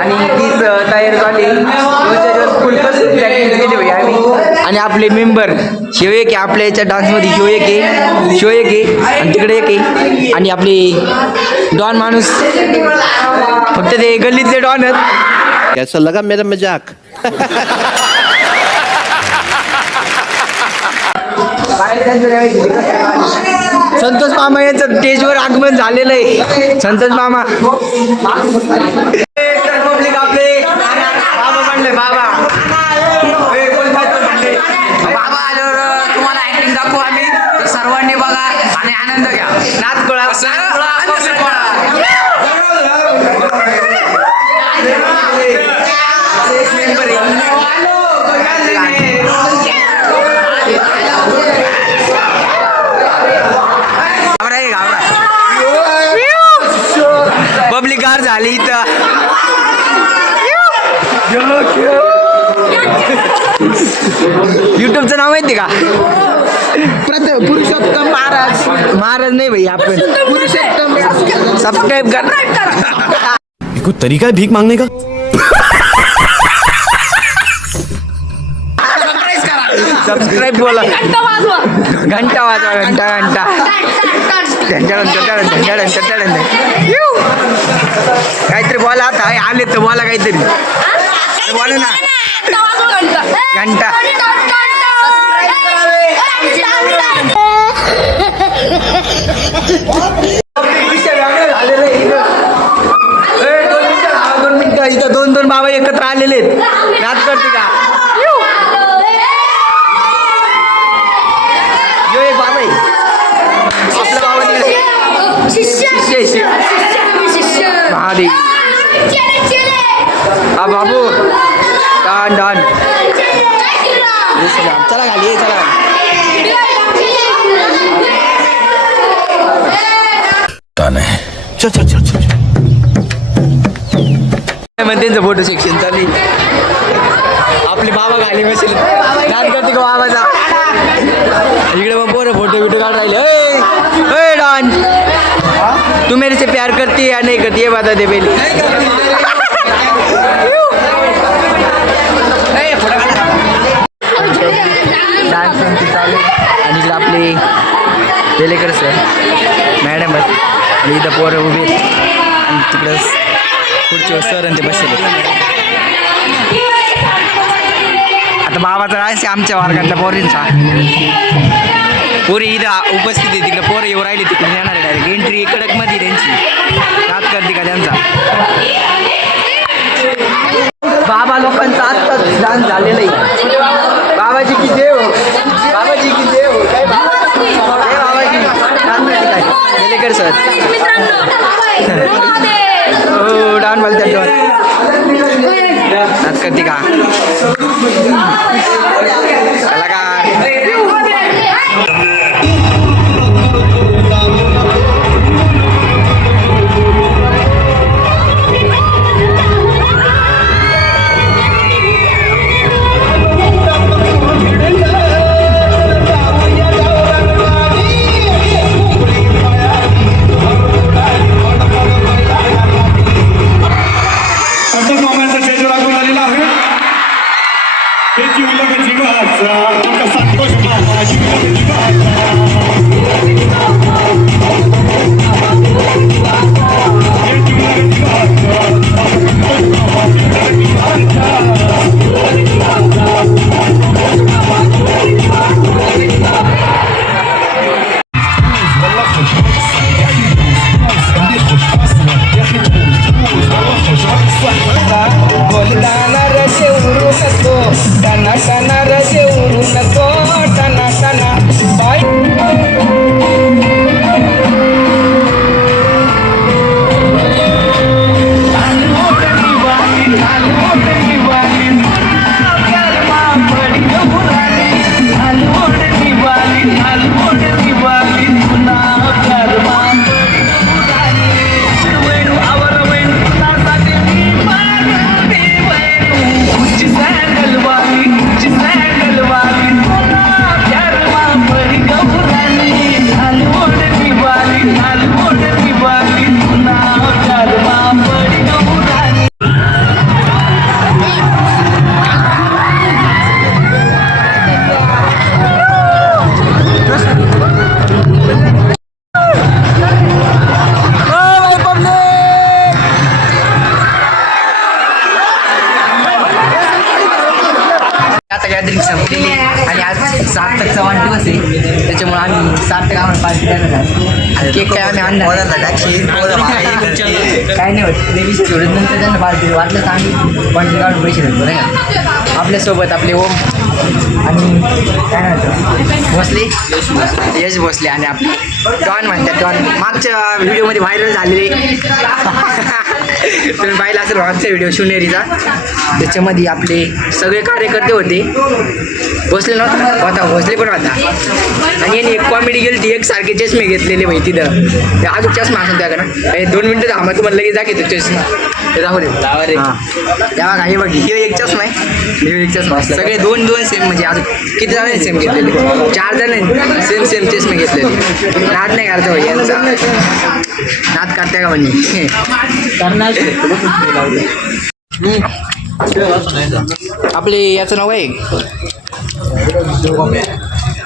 आणि तीच तयार झाली. रोजच्या दिवस फुल कसं प्रॅक्टिस केली भाई आम्ही. आणि आपले मेंबर शिव एक आहे आपल्या याच्या डान्समध्ये, शिव एक आहे आणि तिकडे एक आहे. आणि आपले डॉन माणूस फक्त ते गल्लीतले डॉन आहेत. कैसा लगा मेरा मजाक? संतोष मामा यांचं स्टेजवर आगमन झालेलं आहे. संतोष मामा पब्लिक आपले बाबा म्हणले बाबा आल्यावर तुम्हाला ऍक्टिंग दाखवू आम्ही. तर सर्वांनी बघा आणि आनंद घ्या. नाच गोळा पब्लिक गार झाली इथं. युट्यूबचं नाव माहिती का? पुरुषोत्तम महाराज नाही भाई. आपण पुरुषोत्तम सबस्क्राईब करा. कोई तरीका है भीख मांगने का? सबस्क्राईब बोला. घंटा वाजवा. घंटा काहीतरी बोला. आता आले तर बोला काहीतरी बोला ना. घंटा इथं दोन बाबा एकत्र आलेले आहेत. नाच करते का? यो एक बाबा आहे आपल्या बाबा शिष्य महादेव. हा बाबू डान चला खाली चला. त्यांचं फोटो सेक्शन चालू. आपले बाबा खाली बसेल डान्स करते का बाबाचा. इकडे मग पोरं फोटो बिटो काढ राहिले. डॉन तू मेरे से प्यार करती है या नहीं करती है बता दे पहले. डान्स चालू. आणि इकडे आपले बेलेकर सर मॅडम आहेत. आणि इथं पोरं उभे आणि तिकडं पुढचे सर आणि ते बसले. आता बाबाचा डान्स आहे आमच्या वर्गातल्या पोरींचा. पोरी इथं उपस्थित आहे. तिकडे पोरं येऊ राहिली तिकडून येणार आहे. डायरेक्ट एंट्री कडकमध्ये त्यांची. नाच करते का त्यांचा. बाबा लोकांचा आत्ताच डान्स झालेला आहे. बाबाजी की देव. बाबाजी की देव. काय बाबाजी डान्स करते काय बेलेकर सर. हो डान्स बोलतात. नाच करते का कलाकार. जीवाचा संतोष पार्टी केक काय आम्ही आणणार काय नाही होत ते विषय सोडत नंतर त्यांना पार्टी वाटलं तर आम्ही पार्टी काढून पैसे देतो नाही का आपल्यासोबत आपले ओम आणि काय म्हणतो भोसले यश भोसले आणि आपले डॉन म्हणतात डॉन मागच्या व्हिडिओमध्ये व्हायरल झालेले तुम्ही पाहिला असेल मागचा व्हिडिओ शिवनेरीचा त्याच्यामध्ये आपले सगळे कार्यकर्ते होते भोसले नव्हता होता भोसले पण होता आणि याने एक कॉमेडी गेली ती एक सारखे चष्मे घेतलेले भाई तिथं ते अजून चष्मा असून त्या का ना 2 मिनिटं थांबा तुम्हाला लगेच दाखवतो चष्मा ते दाखवले तेव्हा काही बघ हे एक चष्मा आहे हे एक चष्मा सगळे दोन सेम म्हणजे अजून किती जण सेम घेतलेले 4 जण सेम चष्मे घेतलेले नाद नाही करता भाई यांचा नाद करते का म्हणजे आपले याचं नाव आहे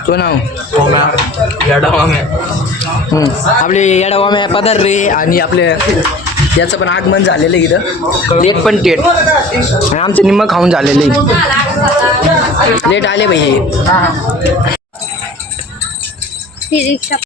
तो नाव आपले येडावाम्या पदार रे आणि आपले याचं पण आगमन झालेलं आहे इथं लेट पण टेट आणि आमचं निम्म खाऊन झालेलं आहे लेट आले भाई ही रिक्षा